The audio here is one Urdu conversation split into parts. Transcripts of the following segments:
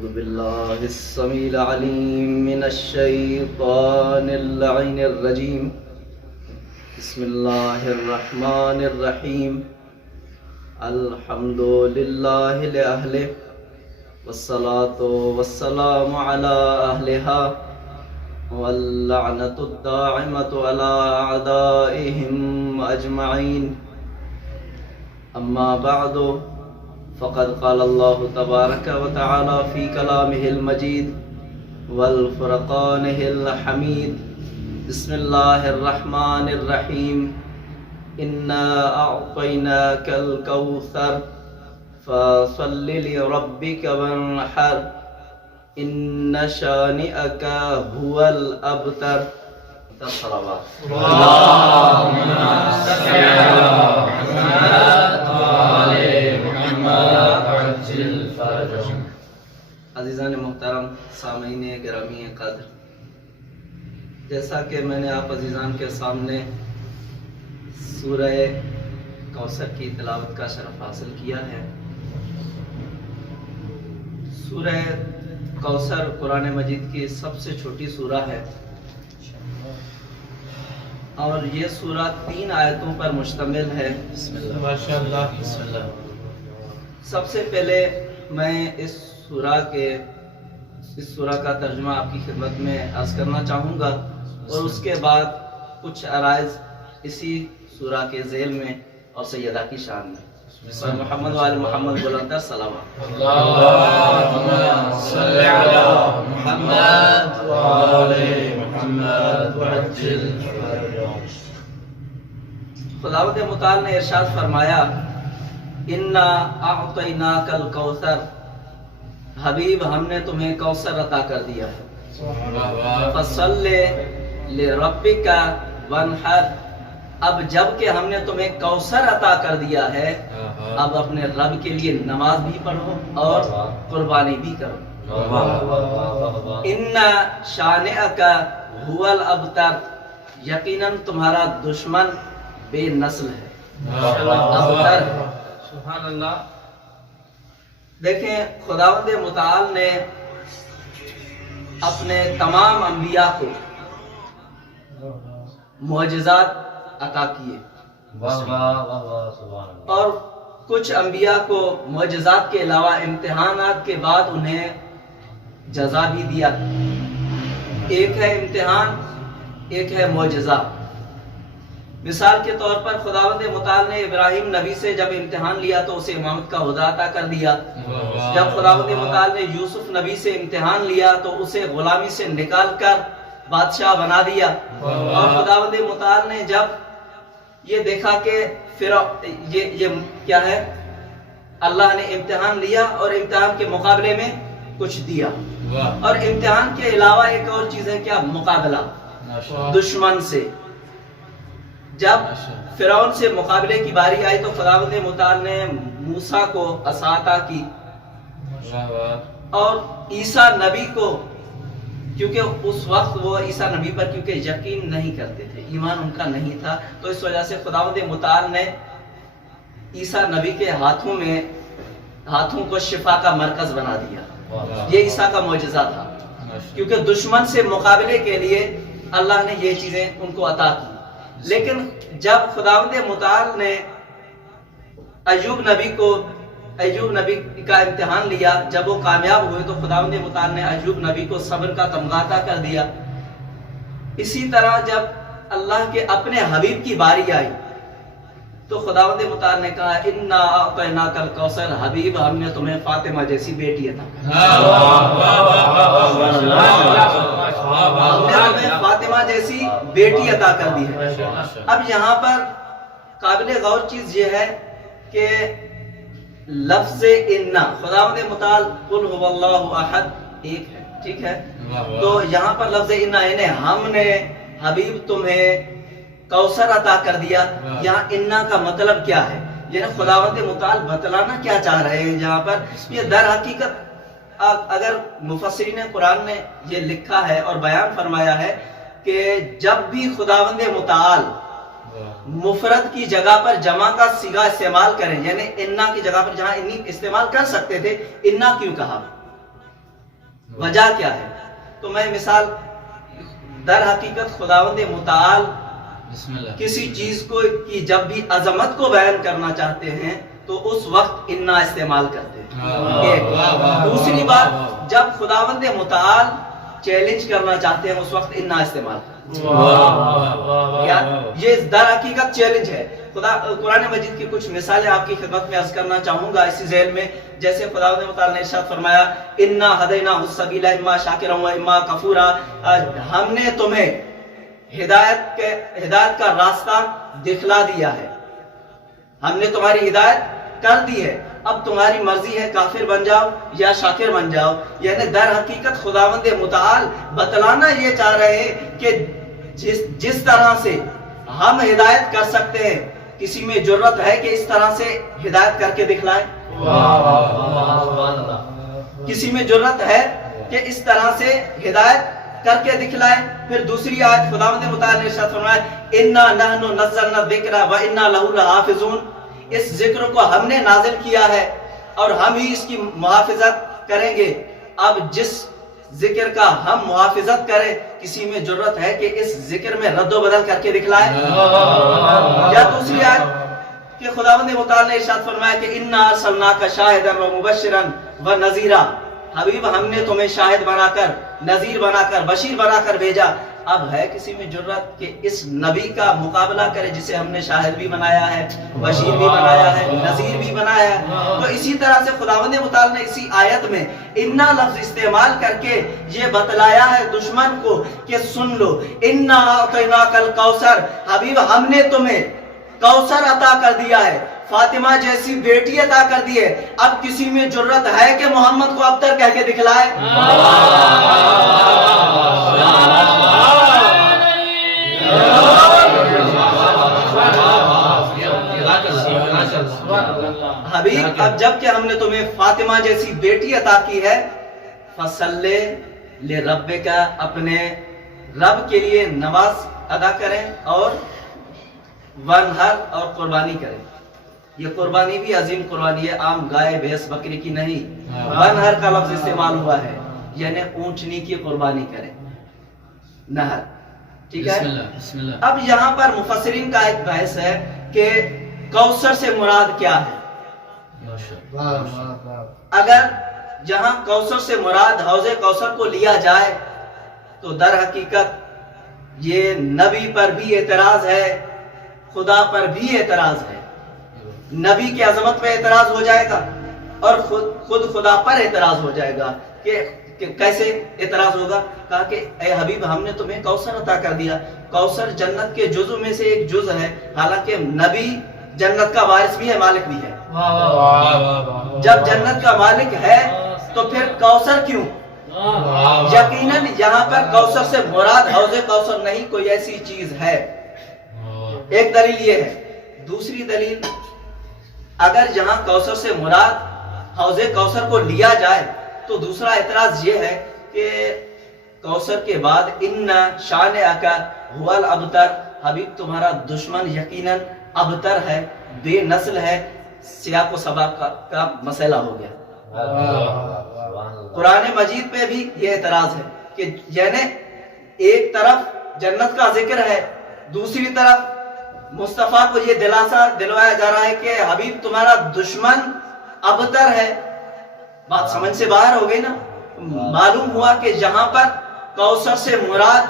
أعوذ بالله السميع العليم من الشيطان اللعين الرجيم. بسم الله الرحمن الرحيم. الحمد لله لأهله والصلاة والسلام على أهلها واللعنة الداعمة على أعدائهم أجمعين. أما بعد فقد قال الله تبارك وتعالى في كلامه المجيد والفرقانه الحميد. بسم الله الرحمن الرحيم. إنا أعطيناك الكوثر فصل لربك وانحر إن شانئك هو الأبتر. الصلوات. اللهم صل على محمد وآل محمد وعجل فرجهم. عزیزان محترم، سامعین گرامی قدر، جیسا کہ میں نے آپ عزیزان کے سامنے سورہ کوثر کی تلاوت کا شرف حاصل کیا ہے. سورہ کوثر قرآن مجید کی سب سے چھوٹی سورہ ہے اور یہ سورہ 3 آیتوں پر مشتمل ہے. ماشاءاللہ. بسم اللہ. سب سے پہلے میں اس سورہ کا ترجمہ آپ کی خدمت میں عرض کرنا چاہوں گا اور اس کے بعد کچھ عرائض اسی سورہ کے ذیل میں اور سیدہ کی شان میں. اور محمد وآل محمد بلندر صلوات. اللهم صل على محمد وآل محمد وعجل فرجهم. خداوند متعال نے ارشاد فرمایا، انا اعطیناک الکوثر، حبیب ہم نے تمہیں کوثر عطا کر دیا ہے. فصل لربک وانحر، اب جب کہ ہم نے تمہیں کوثر عطا کر دیا ہے اب اپنے رب کے لیے نماز بھی پڑھو اور قربانی بھی کرو. ان شانئک هو الابتر، یقیناً تمہارا دشمن بے نسل ہے. ابتر. سبحان اللہ. دیکھیں، خداوند متعال نے اپنے تمام انبیاء کو معجزات عطا کیے اور کچھ انبیاء کو معجزات کے علاوہ امتحانات کے بعد انہیں جزا بھی دیا. ایک ہے امتحان، ایک ہے معجزہ. مثال کے طور پر خداوند متعال نے ابراہیم نبی سے جب امتحان لیا تو اسے امامت کا عہدہ عطا کر دیا. جب خداوند متعال نے یوسف نبی سے امتحان لیا تو اسے غلامی سے نکال کر بادشاہ بنا دیا. اور خداوند متعال نے جب یہ دیکھا کہ یہ کیا ہے، اللہ نے امتحان لیا اور امتحان کے مقابلے میں کچھ دیا. اور امتحان کے علاوہ ایک اور چیز ہے، کیا؟ مقابلہ دشمن سے. جب فرعون سے مقابلے کی باری آئی تو خداوند متعال نے موسیٰ کو عصا عطا کی اور عیسیٰ نبی کو، کیونکہ اس وقت وہ عیسیٰ نبی پر کیونکہ یقین نہیں کرتے تھے، ایمان ان کا نہیں تھا، تو اس وجہ سے خداوند متعال نے عیسیٰ نبی کے ہاتھوں کو شفا کا مرکز بنا دیا. یہ عیسیٰ کا معجزہ تھا، کیونکہ دشمن سے مقابلے کے لیے اللہ نے یہ چیزیں ان کو عطا کی. لیکن جب خداوند متعال نے ایوب نبی کا امتحان لیا، جب وہ کامیاب ہوئے تو خداوند متعال نے ایوب نبی کو صبر کا تمغہ عطا کر دیا. اسی طرح جب اللہ کے اپنے حبیب کی باری آئی تو خداوند متعال نے کہا، انا اعطیناک الکوثر، حبیب ہم نے تمہیں فاطمہ جیسی بیٹی عطا کر دی. فاطمہ جیسی بیٹی عطا کر دی ہے. اب یہاں پر قابل غور چیز یہ ہے کہ لفظ انا، خداوند متعال قل هو اللہ احد ایک ہے، ٹھیک ہے، تو یہاں پر لفظ انا یعنی ہم نے حبیب تمہیں کوثر عطا کر دیا. یہاں انا کا مطلب کیا ہے؟ یعنی خداوند متعال بتلانا کیا چاہ رہے ہیں یہاں پر؟ یہ در حقیقت اگر مفسرین قرآن نے یہ لکھا ہے اور بیان فرمایا ہے کہ جب بھی خداوند متعال مفرد کی جگہ پر جمع کا صیغہ استعمال کریں، یعنی انا کی جگہ پر جہاں انی استعمال کر سکتے تھے، انا کیوں کہا؟ وجہ کیا ہے؟ تو میں مثال، در حقیقت خداوند متعال بسم اللہ کسی چیز کو کی جب بھی عظمت کو بیان کرنا چاہتے ہیں تو اس وقت انا استعمال کرتے ہیں، ایک۔ دوسری بات، جب خداوند متعال چیلنج کرنا چاہتے ہیں اس وقت انا استعمال کرتے ہیں۔ کیا یہ در حقیقت چیلنج ہے؟ قرآن مجید کی کچھ مثالیں آپ کی خدمت میں عرض کرنا چاہوں گا اسی ذیل میں، جیسے خداوند متعال نے ارشاد فرمایا انا ہدیناہ السبیل اما شاکرا و اما کفورا، ہم نے تمہیں ہدایت کا راستہ دکھلا دیا ہے، ہم نے تمہاری ہدایت کر دی ہے، اب تمہاری مرضی ہے کافر بن جاؤ یا شاکر بن جاؤ۔ یعنی در حقیقت خداوند متعال بتلانا یہ چاہ رہے ہیں کہ جس طرح سے ہم ہدایت کر سکتے ہیں، کسی میں جرت ہے کہ اس طرح سے ہدایت کر کے دکھلائے؟ کسی میں جرت ہے کہ اس طرح سے ہدایت کر کے دکھلائے؟ پھر دوسری آیت خداوند متعال نے ارشاد فرمایا انا نحن نزلنا الذکر وانا لہ لحافظون، اس ذکر کو ہم نے نازل کیا ہے اور ہم ہی اس کی محافظت کریں گے۔ اب جس ذکر کا ہم محافظت کریں، کسی میں جرت ہے کہ اس ذکر میں رد و بدل کر کے دکھلائے؟ یا دوسری آیت کہ خداوند متعال نے ارشاد فرمایا کہ انا ارسلناک شاہدا و مبشرا و نذیرا، حبیب ہم نے تمہیں شاہد بنا کر، نذیر بنا کر، بشیر بنا کر بھیجا۔ اب ہے کسی میں جرت کہ اس نبی کا مقابلہ کرے جسے ہم نے شاہد بھی بنایا ہے، بشیر بھی بنایا ہے، نذیر بھی بنایا ہے؟ تو اسی طرح سے خداوند متعال نے اسی آیت میں انا لفظ استعمال کر کے یہ بتلایا ہے دشمن کو کہ سن لو انا اعطیناک الکوثر، حبیب ہم نے تمہیں کوثر عطا کر دیا ہے، فاطمہ جیسی بیٹی عطا کر دی ہے۔ اب کسی میں جرت ہے کہ محمد کو ابتر کہہ کے دکھلائے؟ حبیب اب جب کہ ہم نے تمہیں فاطمہ جیسی بیٹی عطا کی ہے، فصلی لربک، اپنے رب کے لیے نماز ادا کریں اور ونہر اور قربانی کریں۔ یہ قربانی بھی عظیم قربانی ہے، عام گائے بھینس بکری کی نہیں، ونہر کا لفظ استعمال ہوا ہے، یعنی اونٹنی کی قربانی کریں، نہر، ٹھیک ہے؟ بسم اللہ۔ اب یہاں پر مفسرین کا ایک بحث ہے کہ کوثر سے مراد کیا ہے؟ اگر جہاں کوثر سے مراد حوض کوثر کو لیا جائے تو در حقیقت یہ نبی پر بھی اعتراض ہے، خدا پر بھی اعتراض ہے۔ نبی کی عظمت پہ اعتراض ہو جائے گا اور خود خدا پر اعتراض ہو جائے گا کہ کیسے اعتراض ہوگا؟ کہا کہ اے حبیب ہم نے تمہیں کوثر عطا کر دیا، کوثر جنت کے جزء میں سے ایک جزء ہے، حالانکہ نبی جنت کا وارث بھی ہے، مالک بھی ہے۔ جب جنت کا مالک ہے تو پھر کوثر کیوں؟ یقیناً یہاں پر کوثر سے مراد حوض کوثر نہیں، کوئی ایسی چیز ہے۔ ایک دلیل یہ ہے۔ دوسری دلیل، اگر جہاں کوثر سے مراد حوض کوثر کو لیا جائے تو دوسرا اعتراض یہ ہے کہ کوثر کے بعد ان شانئک هو الابتر، حبیب تمہارا دشمن یقیناً ابتر ہے، بے نسل ہے، سیاق و سباق کا مسئلہ ہو گیا۔ قرآن مجید پہ بھی یہ اعتراض ہے کہ یعنی ایک طرف جنت کا ذکر ہے، دوسری طرف مصطفیٰ کو یہ دلاسا دلوایا جا رہا ہے کہ حبیب تمہارا دشمن ابتر ہے۔ بات سمجھ سے باہر ہو گئی نا؟ معلوم ہوا کہ جہاں پر کوثر سے مراد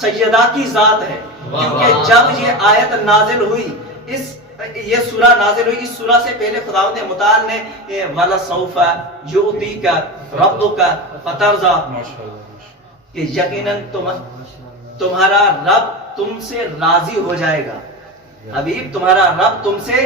سیدہ کی ذات ہے، کیونکہ جب یہ آیت نازل ہوئی، یہ سورہ نازل ہوئی، اس سورہ سے پہلے خداوند متعال نے وَلَسَوْفَ يُؤْتِيكَ رَبُّكَ فَتَرْضَىٰ کہ یقیناً تمہارا رب تم سے راضی ہو جائے گا، حبیب تمہارا رب تم سے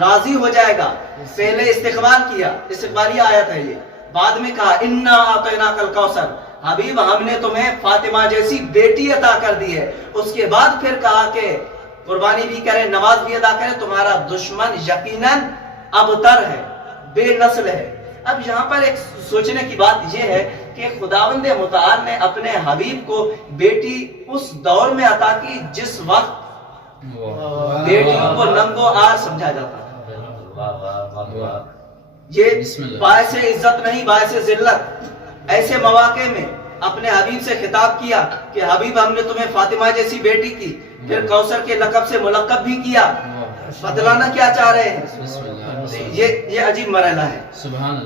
راضی ہو جائے گا۔ پہلے استقبال کیا، استقبالی آیت ہے یہ، بعد میں کہا اِنَّا أَعْطَيْنَاكَ الْكَوْثَرَ، حبیب ہم نے تمہیں فاطمہ جیسی بیٹی عطا کر دی ہے۔ اس کے بعد پھر کہا کہ قربانی بھی کریں، نماز بھی ادا کریں، تمہارا دشمن یقیناً ابتر ہے، بے نسل ہے۔ اب یہاں پر ایک سوچنے کی بات یہ ہے کہ خداوند متعال نے اپنے حبیب کو بیٹی اس دور میں عطا کی جس وقت بیٹیوں کو ننگو آر سمجھا جاتا تھا، یہ باعث عزت نہیں، باعث ذلت۔ ایسے مواقع میں اپنے حبیب سے خطاب کیا کہ حبیب ہم نے تمہیں فاطمہ جیسی بیٹی کی، پھر کوثر کے لقب سے ملقب بھی کیا، بتلانا کیا چاہ رہے ہیں؟ یہ عجیب مرحلہ ہے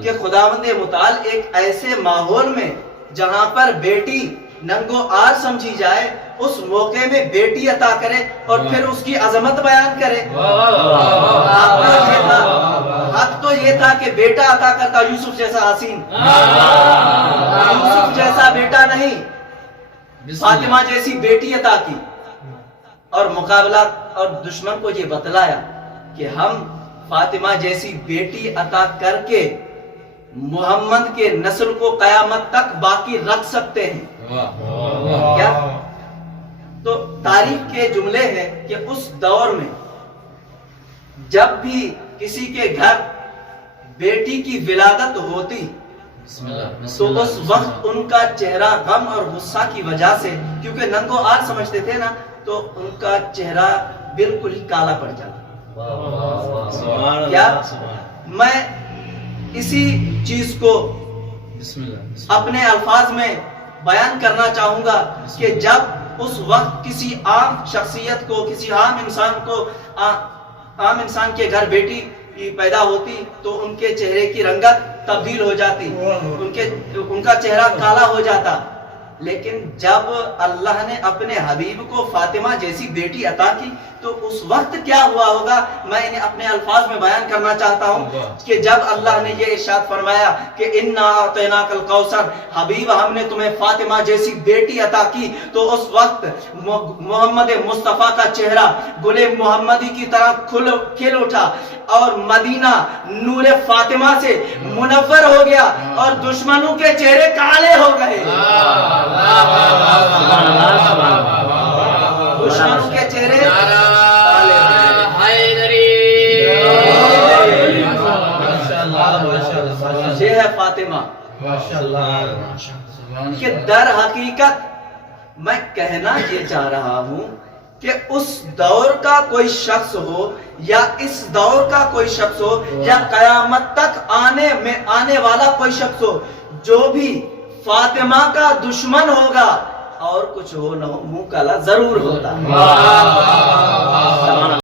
کہ خداوند متعال ایک ایسے ماحول میں جہاں پر بیٹی ننگو آر سمجھی جائے اس موقع میں بیٹی عطا کرے اور پھر اس کی عظمت بیان کرے۔ حق تو یہ تھا کہ بیٹا عطا کرتا یوسف جیسا حسین، یوسف جیسا بیٹا نہیں، فاطمہ جیسی بیٹی عطا کی، اور مقابلہ اور دشمن کو یہ بتلایا کہ ہم فاطمہ جیسی بیٹی عطا کر کے محمد کے نسل کو قیامت تک باقی رکھ سکتے ہیں۔ کیا تو تاریخ کے جملے ہیں کہ اس دور میں جب بھی کسی کے گھر بیٹی کی ولادت ہوتی تو اس وقت ان کا چہرہ غم اور غصہ کی وجہ سے، کیونکہ ننگو آر سمجھتے تھے نا، تو ان کا چہرہ بالکل ہی کالا پڑ جاتا۔ کیا میں اسی چیز کو اپنے الفاظ میں بیان کرنا چاہوں گا کہ جب اس وقت کسی عام شخصیت کو، کسی عام انسان کے گھر بیٹی پیدا ہوتی تو ان کے چہرے کی رنگت تبدیل ہو جاتی، ان کا چہرہ کالا ہو جاتا، لیکن جب اللہ نے اپنے حبیب کو فاطمہ جیسی بیٹی عطا کی تو اس وقت کیا ہوا ہوگا میں انہیں اپنے الفاظ میں بیان کرنا چاہتا ہوں کہ جب اللہ نے یہ ارشاد فرمایا کہ انا اعطیناک الکوثر، حبیب ہم نے تمہیں فاطمہ جیسی بیٹی عطا کی، تو اس وقت محمد مصطفیٰ کا چہرہ گل محمدی کی طرح کھل اٹھا اور مدینہ نور فاطمہ سے منور ہو گیا اور دشمنوں کے چہرے کالے ہو گئے، دشمنوں کے چہرے یہ ہے فاطمہ۔ کہ در حقیقت میں کہنا یہ چاہ رہا ہوں کہ اس دور کا کوئی شخص ہو یا اس دور کا کوئی شخص ہو یا قیامت تک آنے والا کوئی شخص ہو، جو بھی فاطمہ کا دشمن ہوگا اور کچھ ہو نہ ہو منہ کالا ضرور ہوتا ہے۔